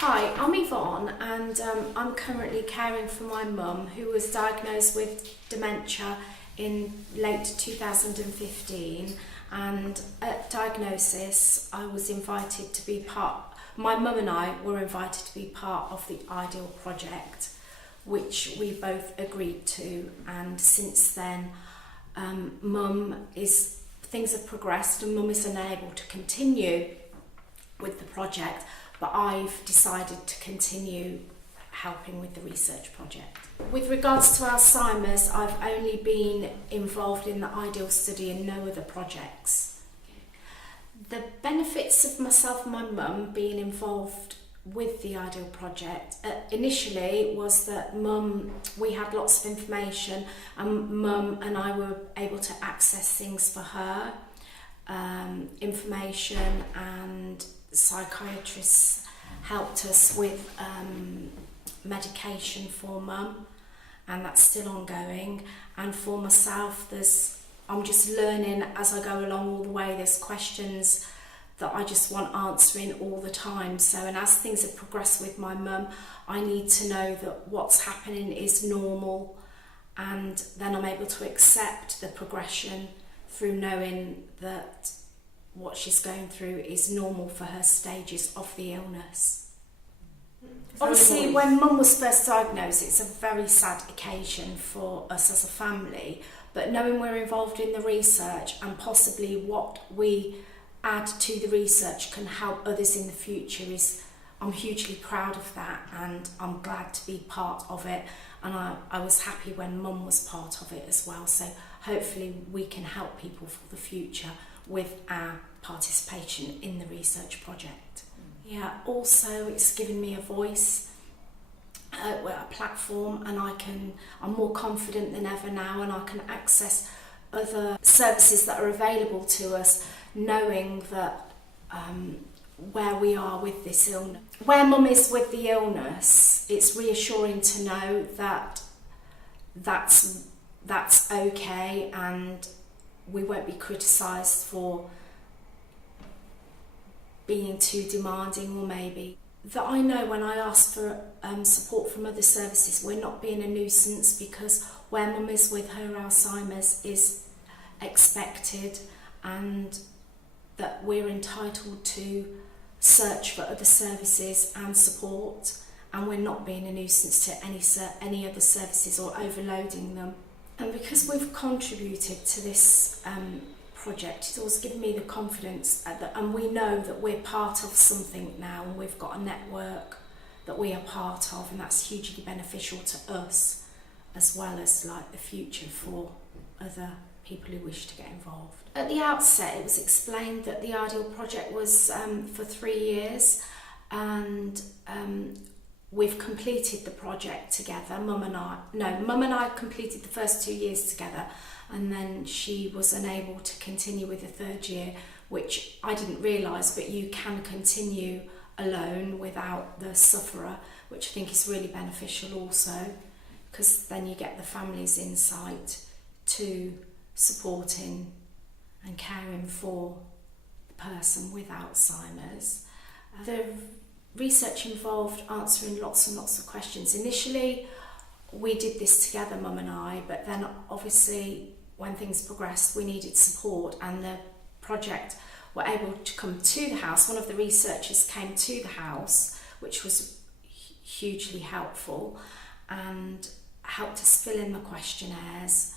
Hi, I'm Yvonne and I'm currently caring for my mum who was diagnosed with dementia in late 2015, and at diagnosis I was invited to be my mum and I were invited to be part of the Ideal project, which we both agreed to, and since then things have progressed and mum is unable to continue with the project, but I've decided to continue helping with the research project. With regards to Alzheimer's, I've only been involved in the Ideal study and no other projects. The benefits of myself and my mum being involved with the Ideal project initially was that we had lots of information and mum and I were able to access things for her, information, and psychiatrists helped us with medication for mum, and that's still ongoing. And for myself, I'm just learning as I go along all the way. There's questions that I just want answering all the time. So, and as things have progressed with my mum, I need to know that what's happening is normal, and then I'm able to accept the progression through knowing that what she's going through is normal for her stages of the illness. Obviously, when mum was first diagnosed, it's a very sad occasion for us as a family, but knowing we're involved in the research and possibly what we add to the research can help others in the future I'm hugely proud of that, and I'm glad to be part of it, and I was happy when mum was part of it as well, so hopefully we can help people for the future with our participation in the research project. Yeah, also it's given me a voice, a platform, and I'm more confident than ever now, and I can access other services that are available to us, knowing that where we are with this illness. Where mum is with the illness, it's reassuring to know that that's okay, and we won't be criticised for being too demanding, or maybe that I know when I ask for support from other services, we're not being a nuisance, because where mum is with her Alzheimer's is expected, and that we're entitled to search for other services and support, and we're not being a nuisance to any other services or overloading them. And because we've contributed to this project, it's always given me the confidence and we know that we're part of something now, and we've got a network that we are part of, and that's hugely beneficial to us as well as like the future for other people who wish to get involved. At the outset, it was explained that the Ideal project was for 3 years, and we've completed the project together. Mum and I completed the first 2 years together, and then she was unable to continue with the third year, which I didn't realise, but you can continue alone without the sufferer, which I think is really beneficial also, because then you get the family's insight to supporting and caring for the person with Alzheimer's. The research involved answering lots and lots of questions. Initially, we did this together, mum and I, but then obviously when things progressed, we needed support, and the project were able to come to the house. One of the researchers came to the house, which was hugely helpful, and helped us fill in the questionnaires,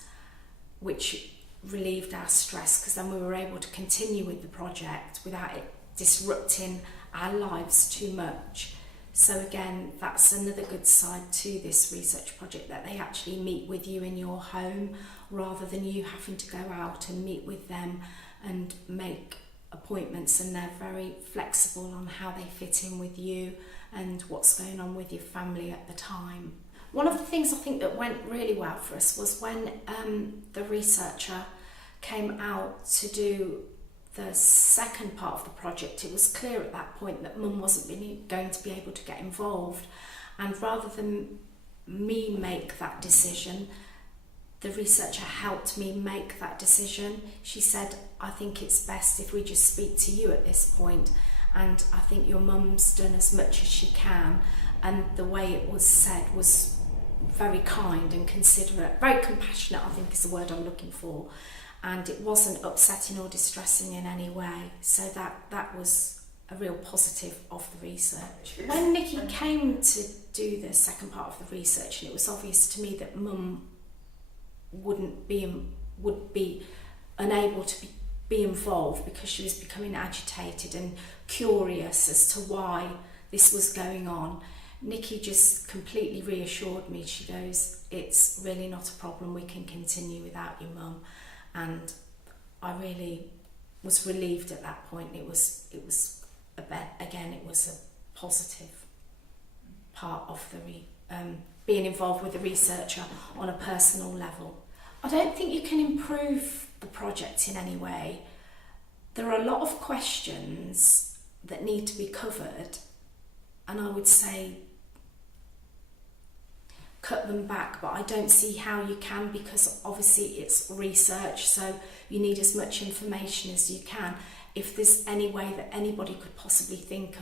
which relieved our stress, because then we were able to continue with the project without it disrupting our lives too much. So again, that's another good side to this research project, that they actually meet with you in your home rather than you having to go out and meet with them and make appointments, and they're very flexible on how they fit in with you and what's going on with your family at the time. One of the things I think that went really well for us was when the researcher came out to do the second part of the project. It was clear at that point that mum wasn't going to be able to get involved, and rather than me make that decision, the researcher helped me make that decision. She said, I think it's best if we just speak to you at this point, and I think your mum's done as much as she can, and the way it was said was very kind and considerate, very compassionate, I think is the word I'm looking for, and it wasn't upsetting or distressing in any way, so that was a real positive of the research. When Nikki came to do the second part of the research, and it was obvious to me that Mum would be unable to be involved because she was becoming agitated and curious as to why this was going on, Nikki just completely reassured me. She goes, "It's really not a problem, we can continue without you, Mum." And I really was relieved at that point. It was a positive part of the being involved with the researcher on a personal level. I don't think you can improve the project in any way. There are a lot of questions that need to be covered, and I would say cut them back, but I don't see how you can, because obviously it's research, so you need as much information as you can. If there's any way that anybody could possibly think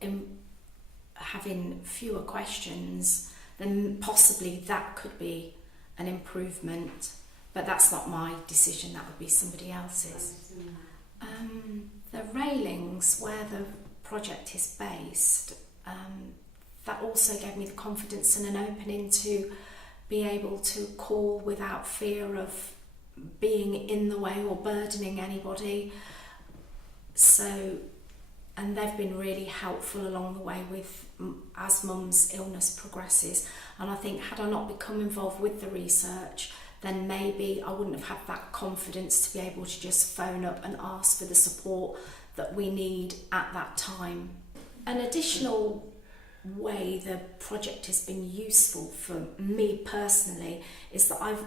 and having fewer questions, then possibly that could be an improvement, but that's not my decision, that would be somebody else's. The railings where the project is based, that also gave me the confidence and an opening to be able to call without fear of being in the way or burdening anybody. So, and they've been really helpful along the way with as Mum's illness progresses. And I think had I not become involved with the research, then maybe I wouldn't have had that confidence to be able to just phone up and ask for the support that we need at that time. An additional way the project has been useful for me personally is that I've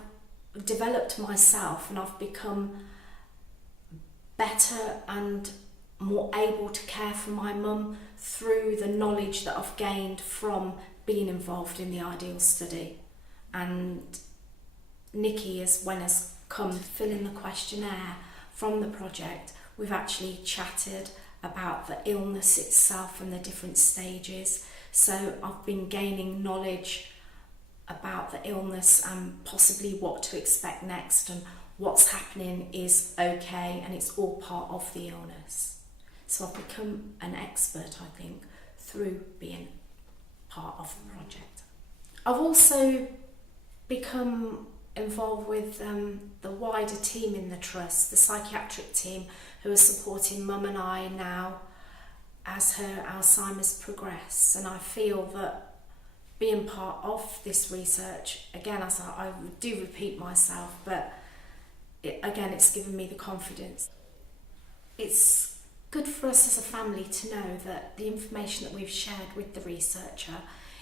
developed myself and I've become better and more able to care for my mum through the knowledge that I've gained from being involved in the Ideal Study. And Nikki, when has come to fill in the questionnaire from the project, we've actually chatted about the illness itself and the different stages. So I've been gaining knowledge about the illness and possibly what to expect next, and what's happening is okay and it's all part of the illness. So I've become an expert, I think, through being part of the project. I've also become involved with the wider team in the Trust, the psychiatric team, who are supporting Mum and I now as her Alzheimer's progress. And I feel that being part of this research, again, as I do repeat myself, but it's given me the confidence. It's good for us as a family to know that the information that we've shared with the researcher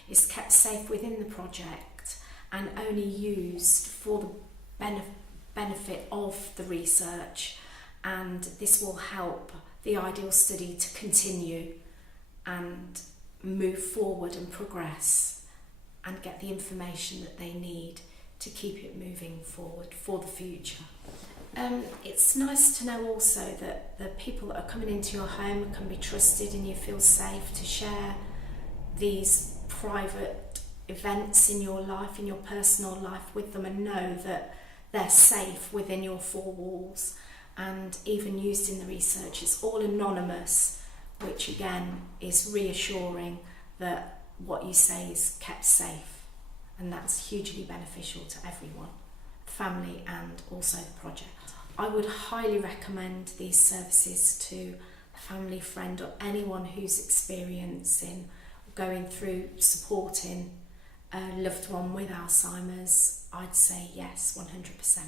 is kept safe within the project and only used for the benefit of the research, and this will help the Ideal Study to continue and move forward and progress and get the information that they need to keep it moving forward for the future. It's nice to know also that the people that are coming into your home can be trusted and you feel safe to share these private events in your life, in your personal life with them, and know that they're safe within your four walls. And even used in the research, it's all anonymous, which again is reassuring that what you say is kept safe, and that's hugely beneficial to everyone, the family and also the project. I would highly recommend these services to a family, friend, or anyone who's experiencing going through supporting a loved one with Alzheimer's. I'd say yes, 100%.